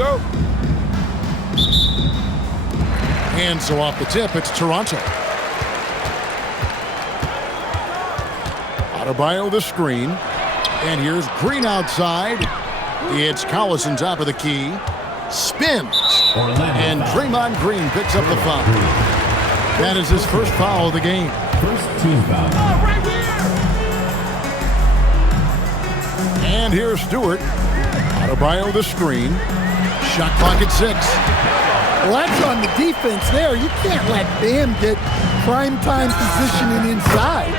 go. And so off the tip, it's Toronto. Adebayo the screen. And here's Green outside. It's Collison top of the key. Spins. And Draymond Green picks up the foul. That is his first foul of the game. First team foul. Right here. And here's Stewart. Adebayo the screen. Shot clock at 6. Well, that's on the defense there. You can't let Bam get primetime positioning inside.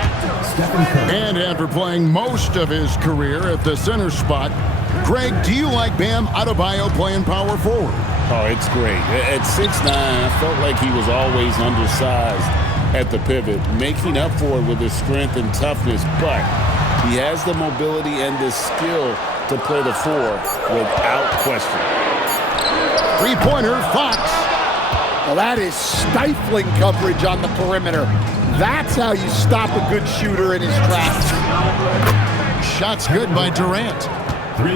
And after playing most of his career at the center spot, Greg, do you like Bam Adebayo playing power forward? Oh, it's great. At 6'9", I felt like he was always undersized at the pivot, making up for it with his strength and toughness, but he has the mobility and the skill to play the 4 without question. Three-pointer, Fox. Well, that is stifling coverage on the perimeter. That's how you stop a good shooter in his tracks. Shot's good by Durant.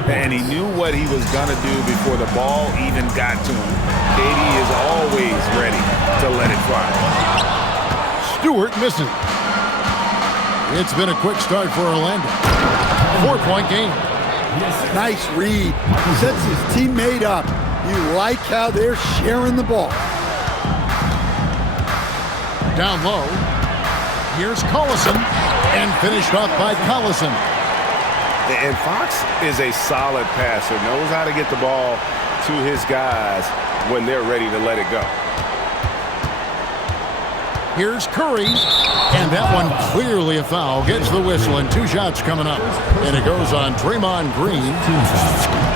And he knew what he was going to do before the ball even got to him. KD is always ready to let it fly. Stewart misses. It's been a quick start for Orlando. 4-point game. Nice read. Sets his teammate up. You like how they're sharing the ball. Down low. Here's Collison. And finished off by Collison. And Fox is a solid passer, knows how to get the ball to his guys when they're ready to let it go. Here's Curry. And that one clearly a foul. Gets the whistle and 2 shots coming up. And it goes on Draymond Green.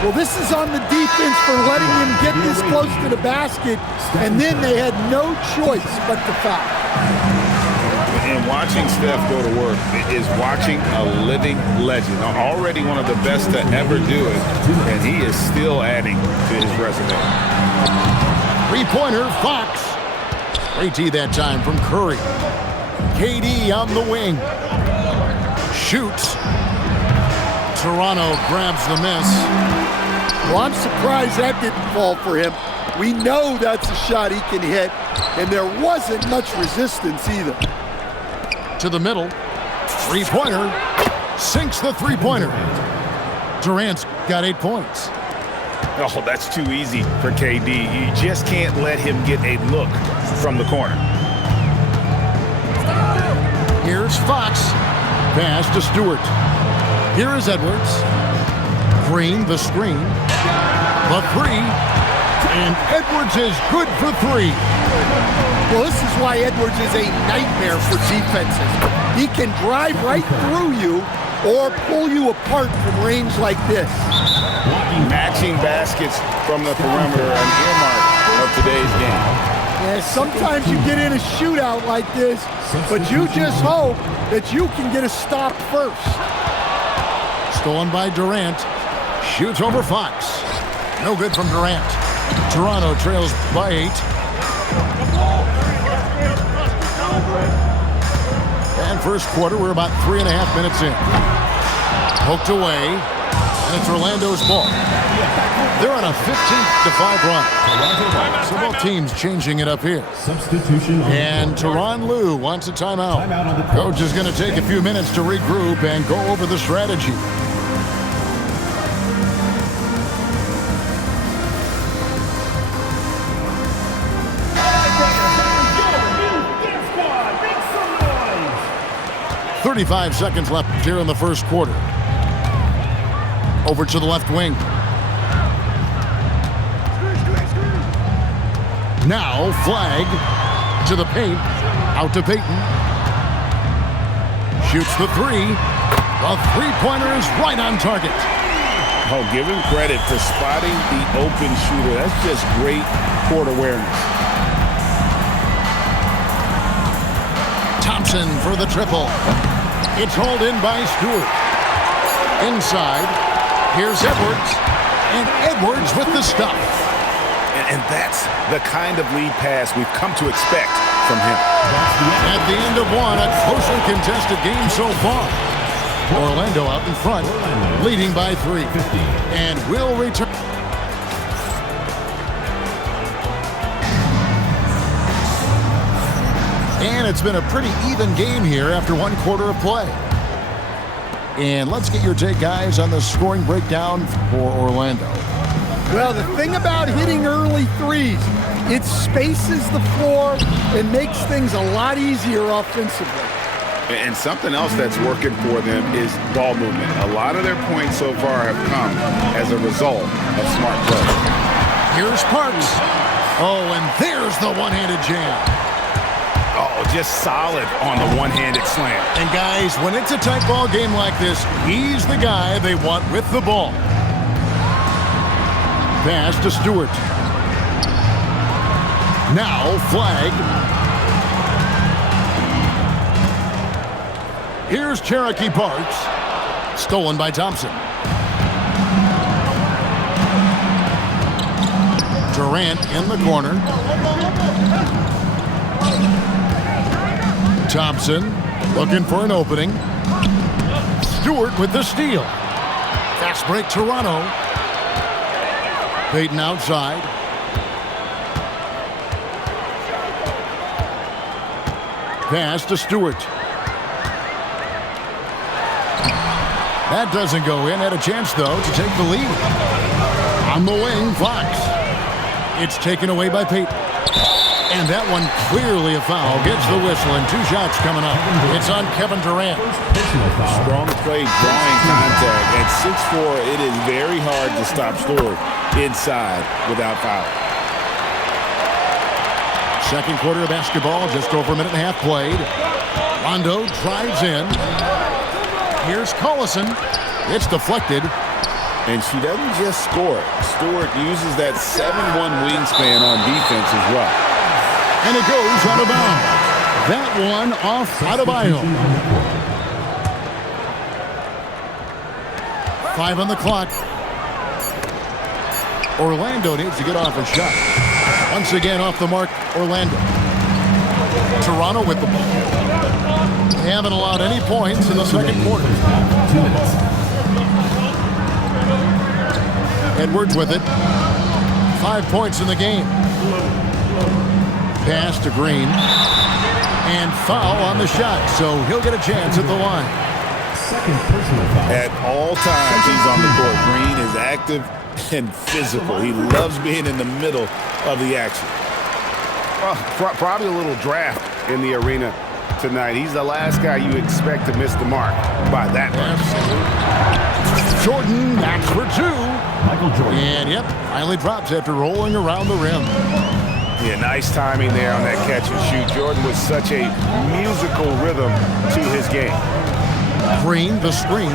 Well, this is on the defense for letting him get this close to the basket. And then they had no choice but to foul. And watching Steph go to work is watching a living legend. Already one of the best to ever do it, and he is still adding to his resume. Three-pointer, Fox. Great tee that time from Curry. KD on the wing. Shoots. Toronto grabs the miss. Well, I'm surprised that didn't fall for him. We know that's a shot he can hit, and there wasn't much resistance either. To the middle. Three-pointer. Sinks the three-pointer. Durant's got 8 points. Oh, that's too easy for KD. You just can't let him get a look from the corner. Here's Fox. Pass to Stewart. Here is Edwards. Green, the screen. The 3. And Edwards is good for 3. Well, this is why Edwards is a nightmare for defenses. He can drive right through you or pull you apart from range like this. Matching baskets from the perimeter, an earmark of today's game. Yeah, sometimes you get in a shootout like this, but you just hope that you can get a stop first. Stolen by Durant. Shoots over Fox. No good from Durant. Toronto trails by 8. And first quarter, we're about 3.5 minutes in. Poked away, and it's Orlando's ball. They're on a 15-5 run. So both teams changing it up here. Substitution. And Tyronn Lue wants a timeout. Coach is going to take a few minutes to regroup and go over the strategy. .35 seconds left here in the first quarter. Over to the left wing. Now Flag to the paint. Out to Payton. Shoots the 3. The three-pointer is right on target. Oh, give him credit for spotting the open shooter. That's just great court awareness. Thompson for the triple. It's hauled in by Stewart. Inside, here's Edwards. And Edwards with the stuff. And that's the kind of lead pass we've come to expect from him. At the end of one, a closely contested game so far. Orlando out in front, leading by 3. And will return. And it's been a pretty even game here after one quarter of play. And let's get your take, guys, on the scoring breakdown for Orlando. Well, the thing about hitting early threes, it spaces the floor and makes things a lot easier offensively. And something else that's working for them is ball movement. A lot of their points so far have come as a result of smart play. Here's Parks. Oh, and there's the one-handed jam. Oh, just solid on the one-handed slam. And guys, when it's a tight ball game like this, he's the guy they want with the ball. Pass to Stewart. Now flag. Here's Cherokee Parks. Stolen by Thompson. Durant in the corner. Thompson looking for an opening. Stewart with the steal. Fast break Toronto. Payton outside. Pass to Stewart. That doesn't go in. Had a chance, though, to take the lead. On the wing, Fox. It's taken away by Payton. And that one clearly a foul. Gets the whistle, and 2 shots coming up. It's on Kevin Durant. Strong play, drawing contact. At 6'4", it is very hard to stop Stewart inside without foul. Second quarter of basketball, just over a minute and a half played. Rondo drives in. Here's Collison. It's deflected. And she doesn't just score it. Stewart uses that 7'1" wingspan on defense as well. And it goes out of bounds. That one off Adebayo. 5 on the clock. Orlando needs to get off a shot. Once again off the mark, Orlando. Toronto with the ball. They haven't allowed any points in the second quarter. 2 minutes. Edwards with it. 5 points in the game. Pass to Green. And foul on the shot, so he'll get a chance at the line. Second personal foul. At all times, he's on the court. Green is active and physical. He loves being in the middle of the action. Well, probably a little draft in the arena tonight. He's the last guy you expect to miss the mark by that much. Jordan, that's for 2. Michael Jordan. And yep, finally drops after rolling around the rim. Yeah, nice timing there on that catch and shoot. Jordan with such a musical rhythm to his game. Green, the screen,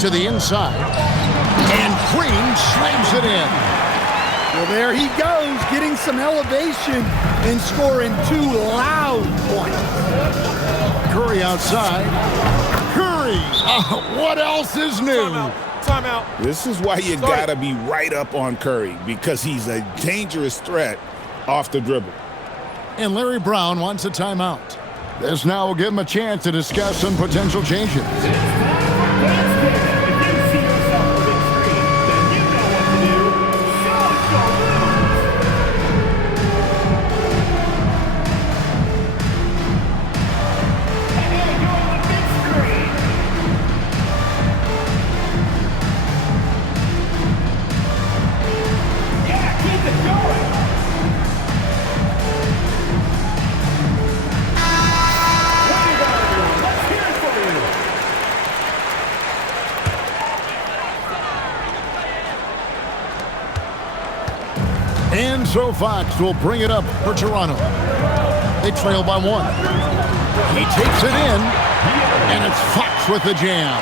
to the inside. And Green slams it in. Well, there he goes, getting some elevation and scoring 2 loud points. Curry outside. Curry! What else is new? Timeout. This is why you gotta be right up on Curry, because he's a dangerous threat off the dribble. And Larry Brown wants a timeout. This now will give him a chance to discuss some potential changes. And so Fox will bring it up for Toronto. They trail by 1. He takes it in, and it's Fox with the jam.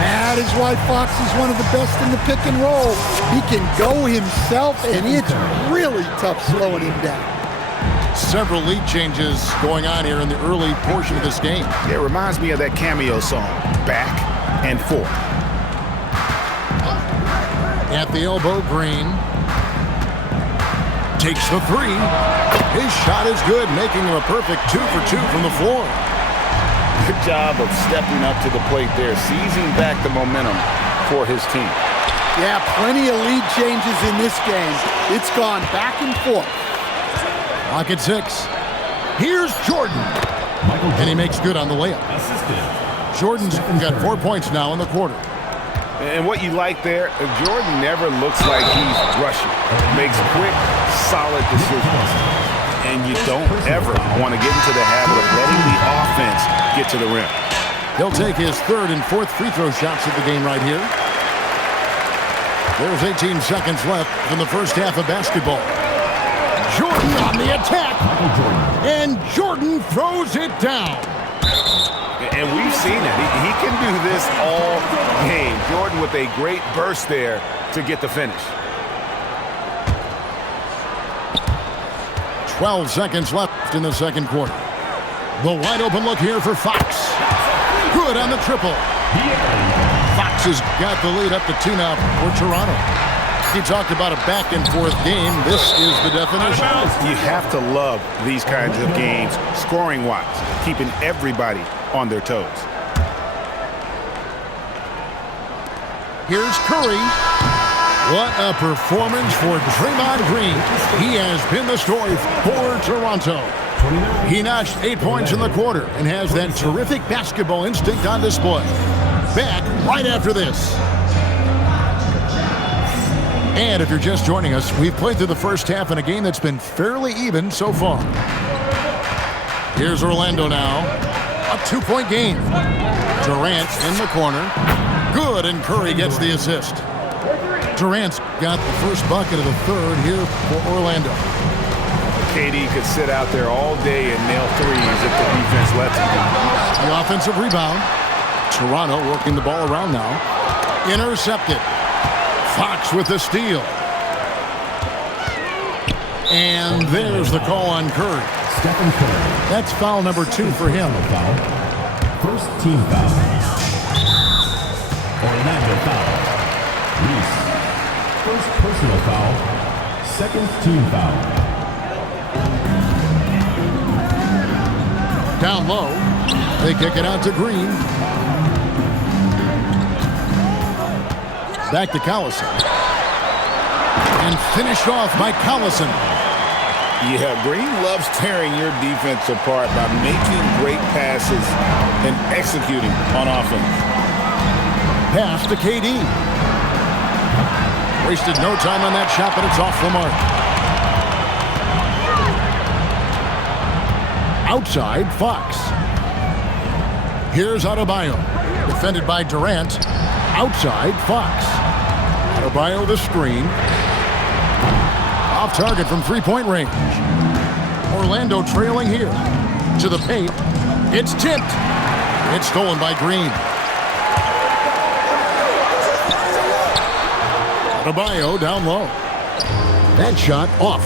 And that is why Fox is one of the best in the pick and roll. He can go himself, and it's really tough slowing him down. Several lead changes going on here in the early portion of this game. It reminds me of that cameo song, Back and Forth. At the elbow, Green takes the 3. His shot is good, making him a perfect 2 for 2 from the floor. Good job of stepping up to the plate there, seizing back the momentum for his team. Yeah, plenty of lead changes in this game. It's gone back and forth. Clock at 6. Here's Jordan. Michael And he Jordan. makes good on the layup. Assistant. Jordan's got 4 points now in the quarter. And what you like there, Jordan never looks like he's rushing. Makes quick, solid decisions. And you don't ever want to get into the habit of letting the offense get to the rim. He'll take his third and fourth free throw shots of the game right here. There's 18 seconds left in the first half of basketball. Jordan on the attack. Michael Jordan. And Jordan throws it down. And we've seen it. He can do this all game. Jordan with a great burst there to get the finish. 12 seconds left in the second quarter. The wide open look here for Fox. Good on the triple. Fox has got the lead up to 2 now for Toronto. He talked about a back and forth game. This is the definition. You have to love these kinds of games, scoring-wise, keeping everybody on their toes. Here's Curry. What a performance for Draymond Green. He has been the story for Toronto. He notched 8 points in the quarter and has that terrific basketball instinct on display. Back right after this. And if you're just joining us, we've played through the first half in a game that's been fairly even so far. Here's Orlando now. A 2-point game. Durant in the corner. Good, and Curry gets the assist. Durant's got the first bucket of the third here for Orlando. KD could sit out there all day and nail threes if the defense lets him. The offensive rebound. Toronto working the ball around now. Intercepted. Fox with the steal. And there's the call on Curry. Stephen Curry. That's foul number 2 for him. Foul. First team foul. Orlando foul. Reese. First personal foul. Second team foul. Down low. They kick it out to Green. Back to Collison. And finished off by Collison. Yeah, Green loves tearing your defense apart by making great passes and executing on offense. Pass to KD. Wasted no time on that shot, but it's off the mark. Outside, Fox. Here's Adebayo. Defended by Durant. Outside, Fox. Adebayo the screen. Off target from three-point range. Orlando trailing here. To the paint. It's tipped. It's stolen by Green. Adebayo down low. That shot off.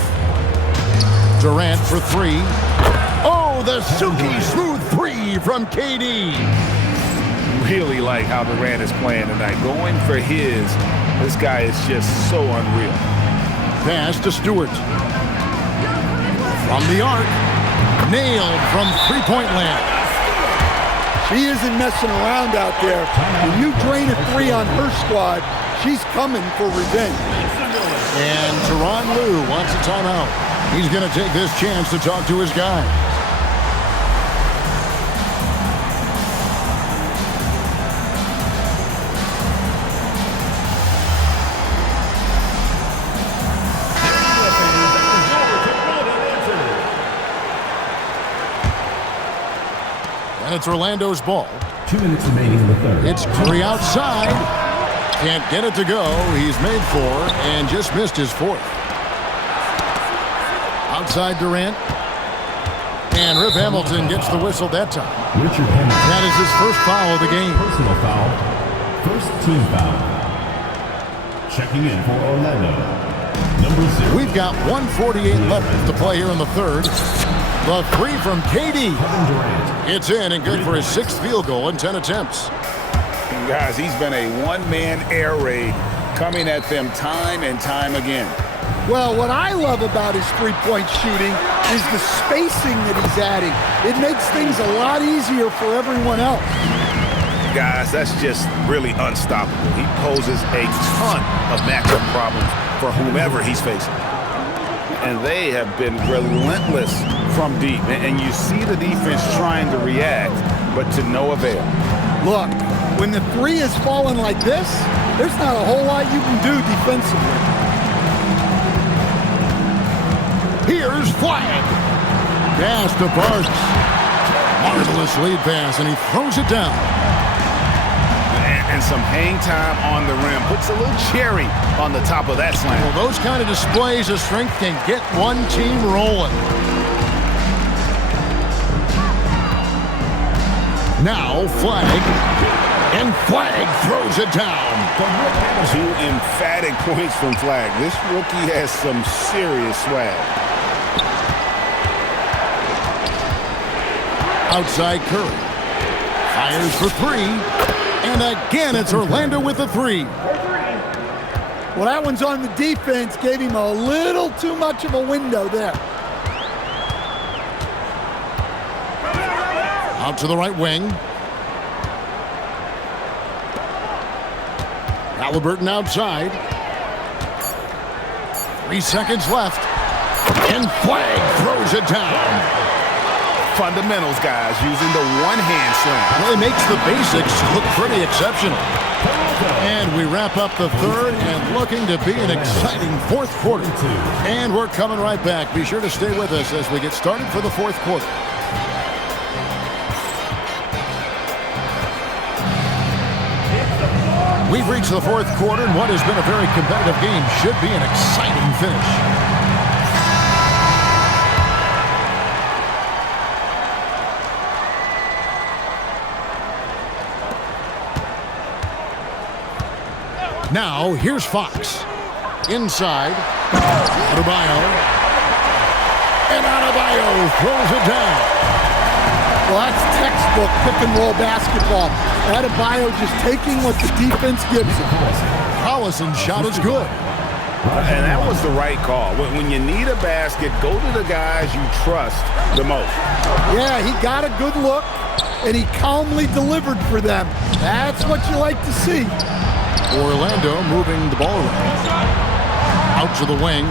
Durant for 3. Oh, the silky smooth 3 from KD. Really like how Durant is playing tonight. Going for his. This guy is just so unreal. Pass to Stewart. From the arc. Nailed from three-point land. She isn't messing around out there. When you drain a 3 on her squad, she's coming for revenge. And Tyronn Lue wants a timeout. He's going to take this chance to talk to his guy. And it's Orlando's ball. 2 minutes remaining in the third. It's Curry outside. Can't get it to go. He's made 4 and just missed his 4th. Outside Durant. And Rip Hamilton gets the whistle that time. Richard Hamilton. That is his first foul of the game. Personal foul. First team foul. Checking in for Orlando. Number 0. We've got 1:48 left to play here in the third. The 3 from KD. Kevin Durant. It's in and good for his 6th field goal in 10 attempts. And guys, he's been a one-man air raid coming at them time and time again. Well, what I love about his three-point shooting is the spacing that he's adding. It makes things a lot easier for everyone else. Guys, that's just really unstoppable. He poses a ton of matchup problems for whomever he's facing. And they have been relentless from deep. And you see the defense trying to react, but to no avail. Look, when the three is falling like this, there's not a whole lot you can do defensively. Here's Flag. Pass to Parks. Marvelous lead pass, and he throws it down. And some hang time on the rim. Puts a little cherry on the top of that slam. Well, those kind of displays of strength can get one team rolling. Now Flag. And Flag throws it down. Two emphatic points from Flag. This rookie has some serious swag. Outside Curry. Fires for three. And again, it's Orlando with the three. Well, that one's on the defense. Gave him a little too much of a window there. Out to the right wing. Halliburton outside. 3 seconds left. And Flag throws it down. Fundamentals, guys, using the one-hand slam. Really makes the basics look pretty exceptional. And we wrap up the third and looking to be an exciting fourth quarter. And we're coming right back. Be sure to stay with us as we get started for the fourth quarter. We've reached the fourth quarter, and what has been a very competitive game should be an exciting finish. Now, here's Fox. Inside. Adebayo. And Adebayo throws it down. Well, that's textbook pick-and-roll basketball. Adebayo just taking what the defense gives him. Collison's shot is good. And that was the right call. When you need a basket, go to the guys you trust the most. Yeah, he got a good look, and he calmly delivered for them. That's what you like to see. Orlando moving the ball around. Out to the wing.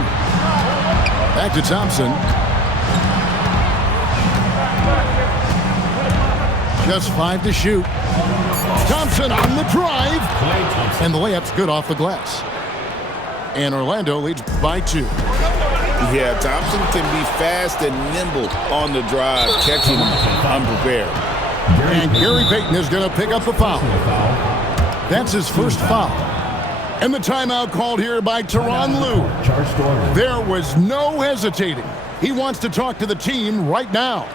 Back to Thompson. Just 5 to shoot. Thompson on the drive. And the layup's good off the glass. And Orlando leads by 2. Yeah, Thompson can be fast and nimble on the drive, catching unprepared. And Gary Payton is going to pick up the foul. That's his first foul. And the timeout called here by Tyronn Lue. There was no hesitating. He wants to talk to the team right now.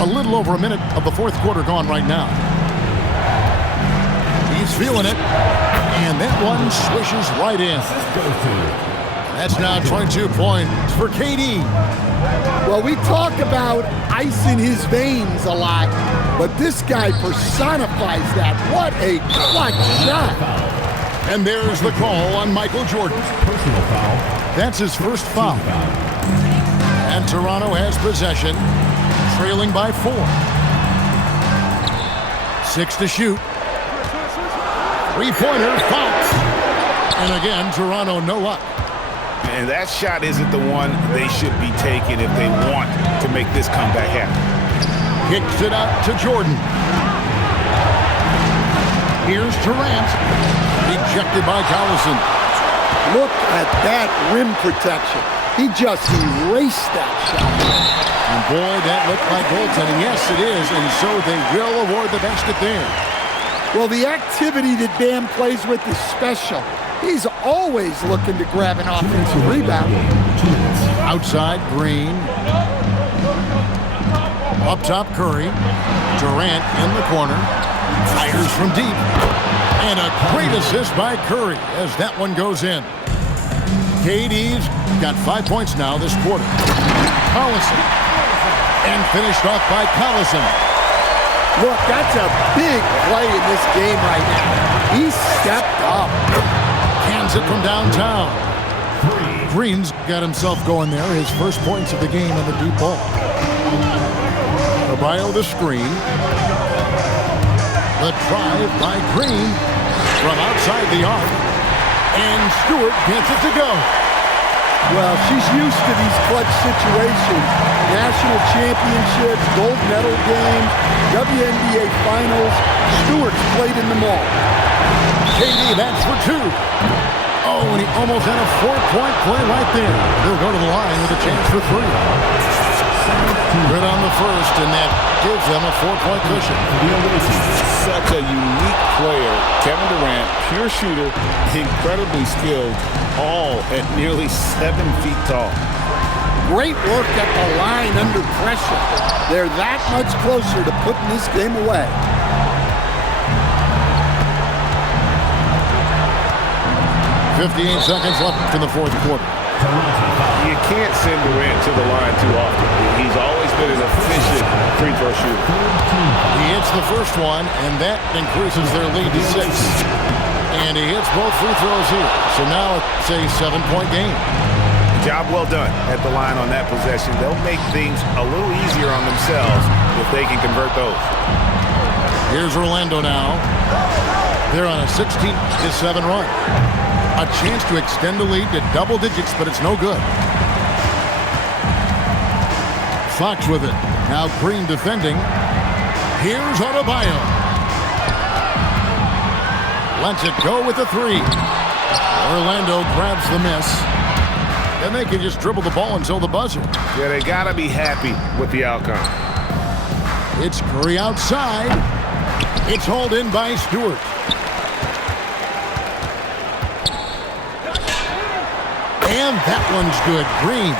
A little over a minute of the fourth quarter gone right now. He's feeling it. And that one swishes right in. That's now 22 points for KD. Well, we talk about ice in his veins a lot, but this guy personifies that. What a clutch shot. And there's the call on Michael Jordan. Personal foul. That's his first foul. And Toronto has possession, trailing by 4. 6 to shoot. Three-pointer, Fox. And again, Toronto no luck. And that shot isn't the one they should be taking if they want to make this comeback happen. Kicks it out to Jordan. Here's Durant. Ejected by Collison. Look at that rim protection. He just erased that shot. And boy, that looked like goaltending. Yes, it is. And so they will award the basket there. Well, the activity that Bam plays with is special. He's always looking to grab an offensive rebound. Outside, Green. Up top, Curry. Durant in the corner. Fires from deep. And a great assist by Curry as that one goes in. KD's got 5 points now this quarter. Collison. And finished off by Collison. Look, that's a big play in this game right now. He stepped up. Hands it from downtown. Green's got himself going there. His first points of the game on the deep ball. Adebayo the screen. The drive by Green from outside the arc. And Stewart gets it to go. Well, she's used to these clutch situations. National championships, gold medal games, WNBA finals. Stewart's played in them all. KD, that's for two. Oh, and he almost had a 4-point play right there. He'll go to the line with a chance for three. Good on the first, and that gives them a 4-point cushion. Such a unique player. Kevin Durant, pure shooter, incredibly skilled, all at nearly 7 feet tall. Great work at the line under pressure. They're that much closer to putting this game away. .58 seconds left in the fourth quarter. You can't send Durant to the line too often. He's always been an efficient free throw shooter. He hits the first one, and that increases their lead to 6. And he hits both free throws here. So now it's a 7-point game. Job well done at the line on that possession. They'll make things a little easier on themselves if they can convert those. Here's Orlando now. They're on a 16-7 run. A chance to extend the lead to double digits, but it's no good. Fox with it. Now Green defending. Here's Adebayo. Lets it go with a three. Orlando grabs the miss. And they can just dribble the ball until the buzzer. Yeah, they got to be happy with the outcome. It's Curry outside. It's hauled in by Stewart. And that one's good. Green.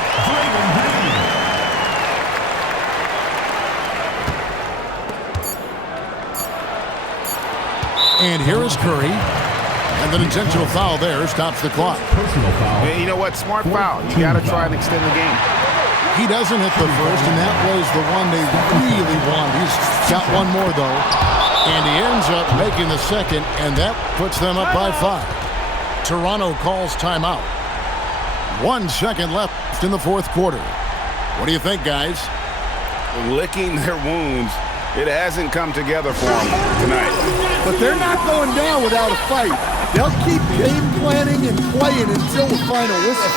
And here is Curry. And an intentional foul there stops the clock. And you know what? Smart foul. You got to try and extend the game. He doesn't hit the first, and that was the one they really wanted. He's got one more, though. And he ends up making the second, and that puts them up by 5. Toronto calls timeout. 1 second left in the fourth quarter. What do you think, guys? Licking their wounds. It hasn't come together for them tonight. But they're not going down without a fight. They'll keep game planning and playing until the final whistle.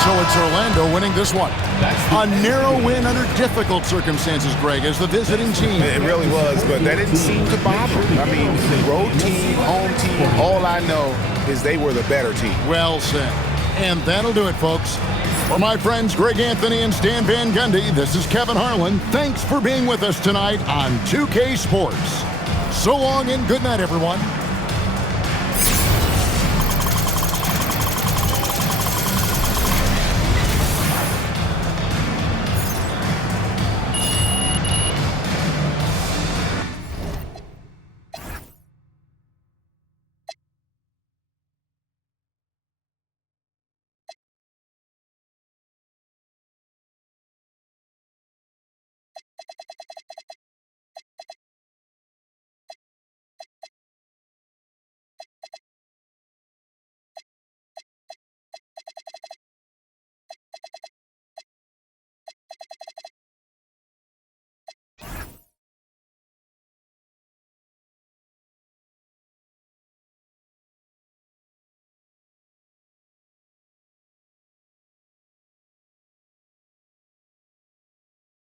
So it's Orlando winning this one. A narrow win under difficult circumstances, Greg, as the visiting team. It really was, but that didn't seem to bother them. I mean, road team, home team, all I know is they were the better team. Well said. And that'll do it, folks. For my friends Greg Anthony and Stan Van Gundy, this is Kevin Harlan. Thanks for being with us tonight on 2K Sports. So long and good night, everyone.